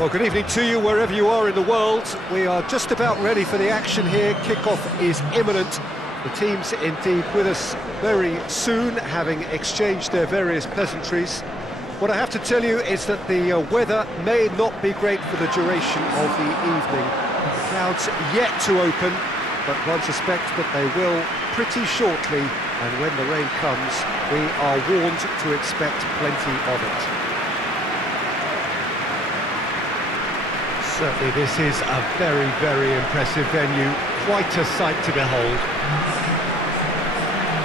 Well, good evening to you wherever you are in the world. We are just about ready for the action here. Kickoff is imminent. The team's indeed with us very soon, having exchanged their various pleasantries. What I have to tell you is that the weather may not be great for the duration of the evening. The clouds yet to open, but one suspects that they will pretty shortly, and when the rain comes, we are warned to expect plenty of it. Certainly this is a very, very impressive venue, quite a sight to behold.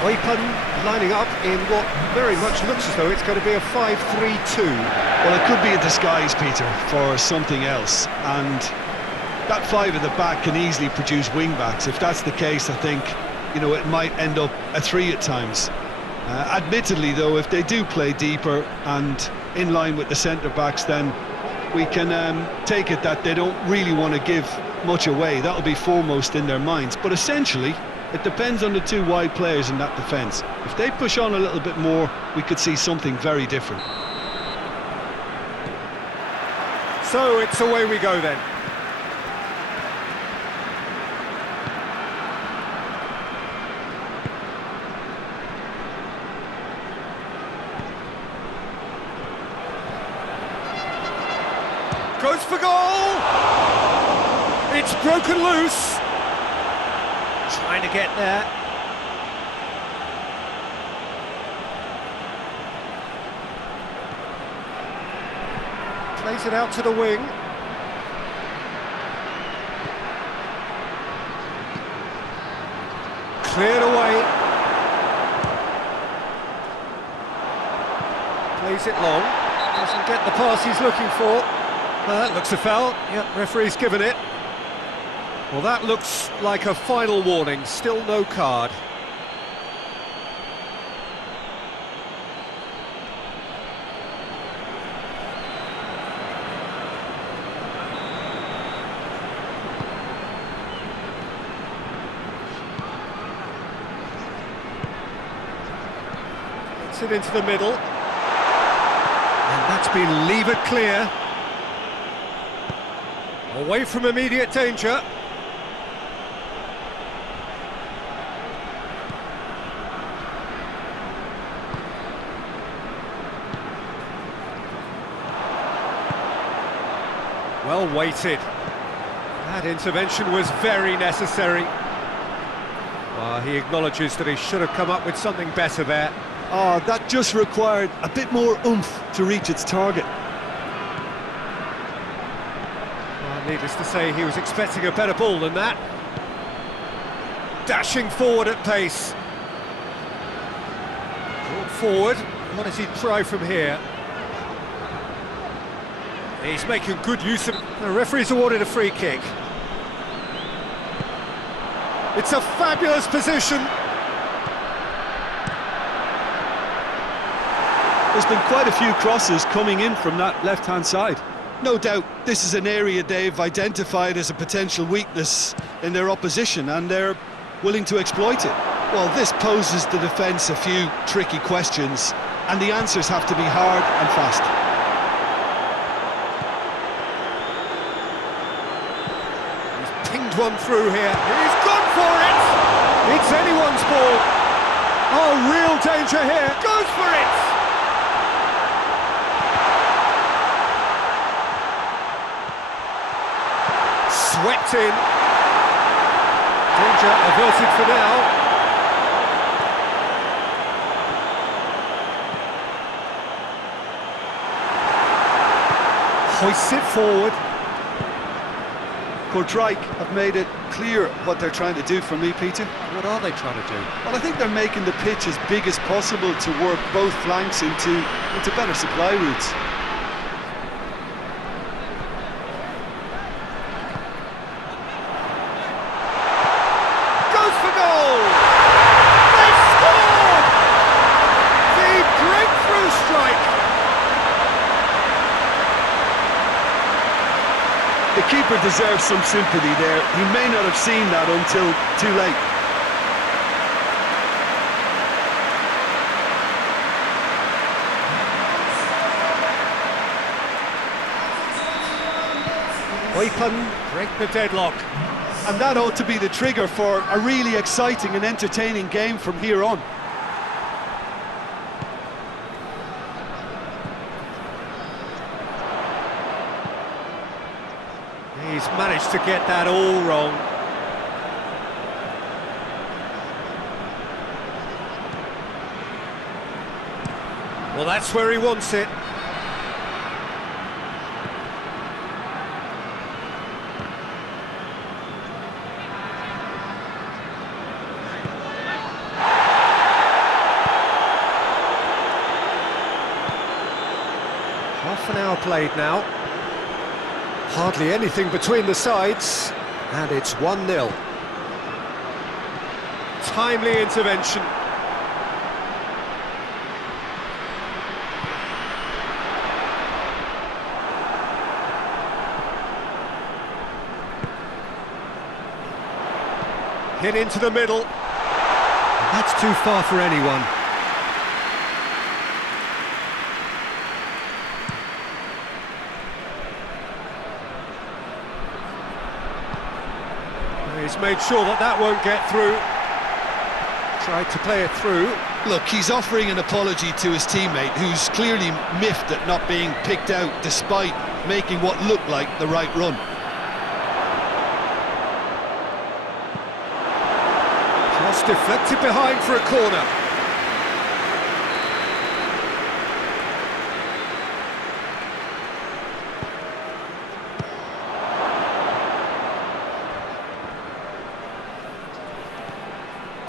Eupen lining up in what very much looks as though it's going to be a 5-3-2. Well, it could be a disguise, Peter, for something else, and that five at the back can easily produce wing-backs. If that's the case, I think, you know, it might end up a three at times. Admittedly, though, if they do play deeper and in line with the centre-backs, then we can take it that they don't really want to give much away. That'll be foremost in their minds. But essentially, it depends on the two wide players in that defence. If they push on a little bit more, we could see something very different. So it's away we go then. Goes for goal! It's broken loose! Trying to get there. Plays it out to the wing. Cleared away. Plays it long. Doesn't get the pass he's looking for. That looks a foul. Yep, referee's given it. Well, that looks like a final warning. Still no card. Gets it into the middle. And that's been levered clear. Away from immediate danger. Well weighted. That intervention was very necessary. Well, he acknowledges that he should have come up with something better there. Oh, that just required a bit more oomph to reach its target. Needless to say, he was expecting a better ball than that. Dashing forward at pace. Brought forward. What does he try from here? He's making good use of it. The referee's awarded a free kick. It's a fabulous position. There's been quite a few crosses coming in from that left-hand side. No doubt this is an area they've identified as a potential weakness in their opposition, and they're willing to exploit it. Well, this poses the defence a few tricky questions, and the answers have to be hard and fast. He's pinged one through here. He's gone for it! It's anyone's ball. Oh, real danger here. Goes for it! Swept in. Danger averted for now. Hoists it forward. Kortrijk have made it clear what they're trying to do for me, Peter. What are they trying to do? Well, I think they're making the pitch as big as possible to work both flanks into better supply routes. The keeper deserves some sympathy there. He may not have seen that until too late. Eupen break the deadlock. And that ought to be the trigger for a really exciting and entertaining game from here on. He's managed to get that all wrong. Well, that's where he wants it. Half an hour played now. Hardly anything between the sides, and it's 1-0. Timely intervention. Hit into the middle. That's too far for anyone. He's made sure that that won't get through. Tried to play it through. Look, he's offering an apology to his teammate, who's clearly miffed at not being picked out despite making what looked like the right run. Cross deflected behind for a corner.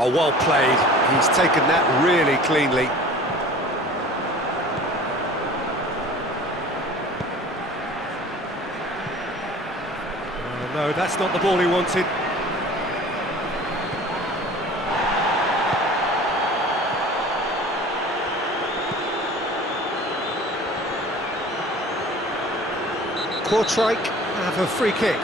Oh, well played. He's taken that really cleanly. Oh, no, that's not the ball he wanted. Kortrijk have a free kick.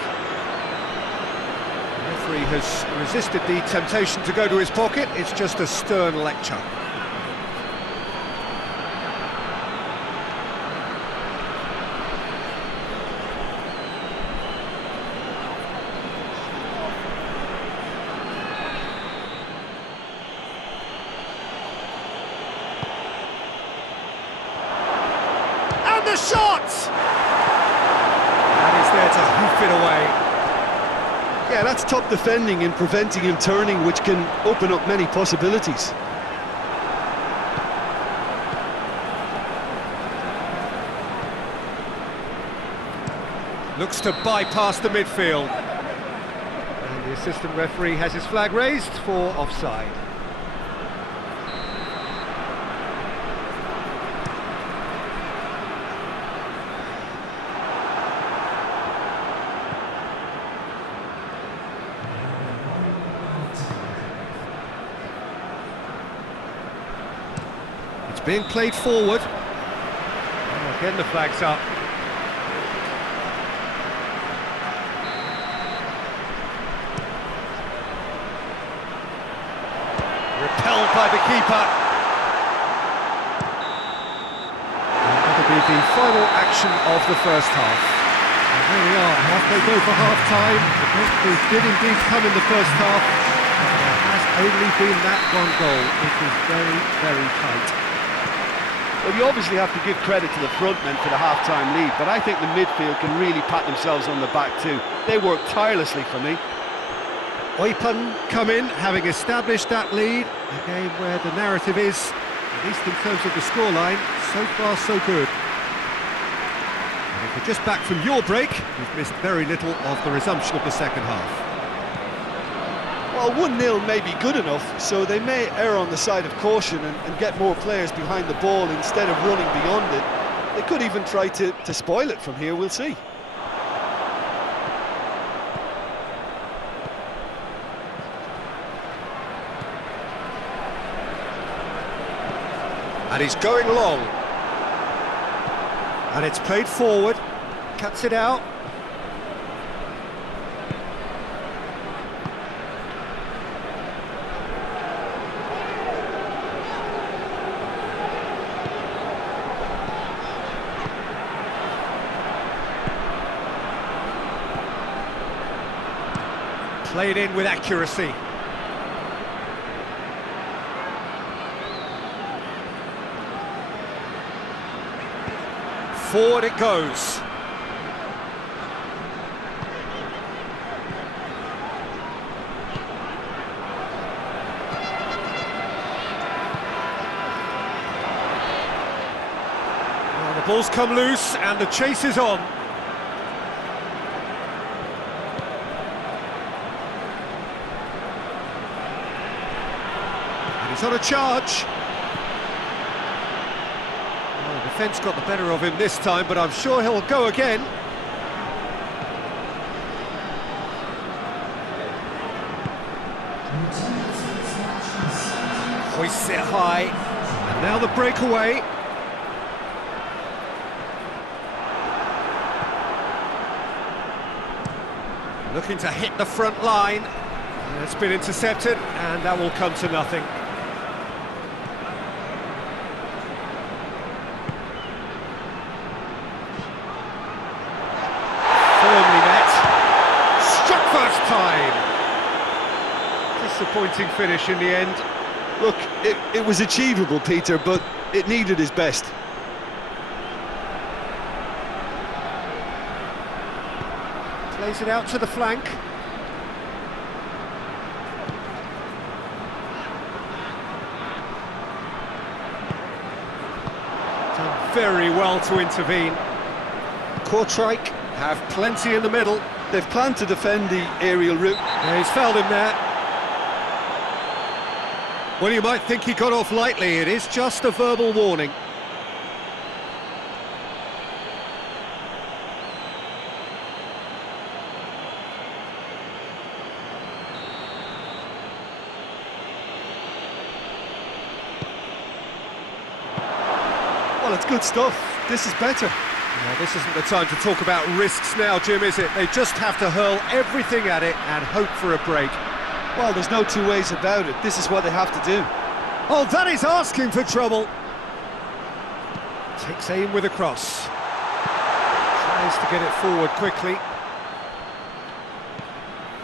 The referee has resisted the temptation to go to his pocket. It's just a stern lecture. And the shot! There to hoof it away. Yeah, that's top defending and preventing him turning, which can open up many possibilities. Looks to bypass the midfield. And the assistant referee has his flag raised for offside. Being played forward. Oh, again the flag's up. Repelled by the keeper. And that'll be the final action of the first half. And there we are, halfway go for half-time. The breakthrough did indeed come in the first half. But there has only been that one goal. It was very, very tight. Well, you obviously have to give credit to the front men for the half-time lead, but I think the midfield can really pat themselves on the back too. They work tirelessly for me. Eupen come in, having established that lead. A game where the narrative is, at least in terms of the scoreline, so far so good. And if you're just back from your break, you've missed very little of the resumption of the second half. Well, 1-0 may be good enough, so they may err on the side of caution and get more players behind the ball instead of running beyond it. They could even try to spoil it from here, we'll see. And he's going long. And it's played forward, cuts it out. Played in with accuracy. Forward it goes. Well, the ball's come loose and the chase is on. And he's on a charge. Defence got the better of him this time, but I'm sure he'll go again. Hoists it high, and now the breakaway. Looking to hit the front line. And it's been intercepted, and that will come to nothing. Disappointing finish in the end. Look, it was achievable, Peter, but it needed his best. Plays it out to the flank. Done very well to intervene. Kortrijk have plenty in the middle. They've planned to defend the aerial route. Yeah, he's fouled him there. Well, you might think he got off lightly. It is just a verbal warning. Well, it's good stuff. This is better. Well, this isn't the time to talk about risks now, Jim, is it? They just have to hurl everything at it and hope for a break. Well, there's no two ways about it. This is what they have to do. Oh, that is asking for trouble. Takes aim with a cross. Tries to get it forward quickly.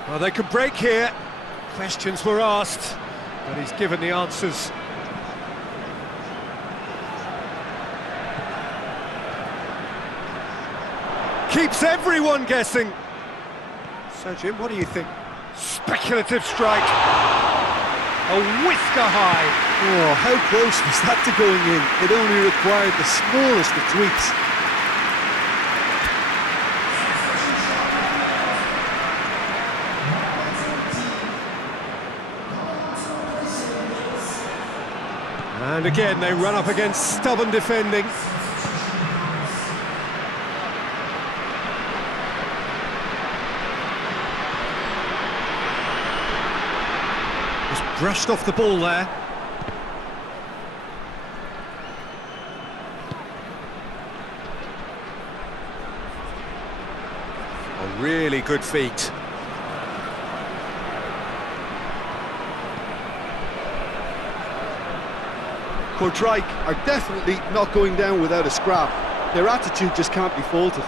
Well, they could break here. Questions were asked, but he's given the answers. Keeps everyone guessing. So, Jim, what do you think? Speculative strike. A whisker high. Oh, how close was that to going in? It only required the smallest of tweaks. And again, they run up against stubborn defending. Brushed off the ball there. A really good feat. Kortrijk are definitely not going down without a scrap. Their attitude just can't be faulted.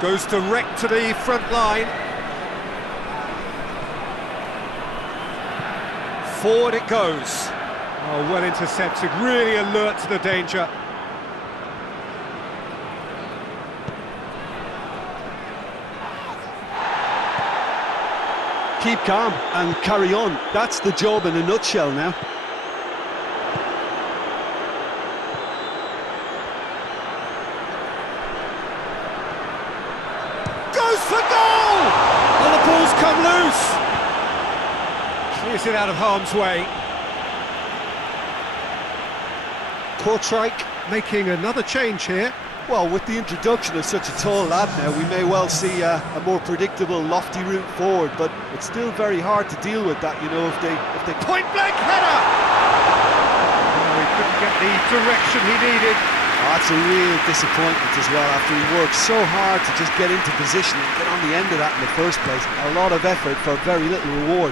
Goes direct to the front line. Forward it goes. Oh, well intercepted, really alert to the danger. Keep calm and carry on. That's the job in a nutshell now. Goes for goal! And the ball's come loose. Clears it out of harm's way. Kortrijk making another change here. Well, with the introduction of such a tall lad now, we may well see a more predictable, lofty route forward, but it's still very hard to deal with that, you know, if they... Point-blank header! Oh, he couldn't get the direction he needed. Oh, that's a real disappointment as well, after he worked so hard to just get into position and get on the end of that in the first place. A lot of effort for very little reward.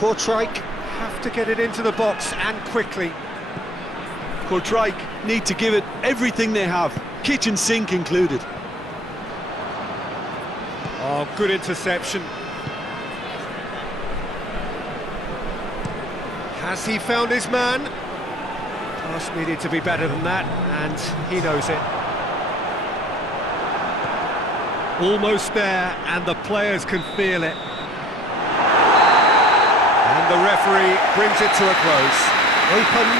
Kortrijk have to get it into the box and quickly. Kortrijk need to give it everything they have. kitchen sink included. Oh, good interception. Has he found his man? Pass needed to be better than that, and he knows it. Almost there, and the players can feel it. And the referee brings it to a close. Eupen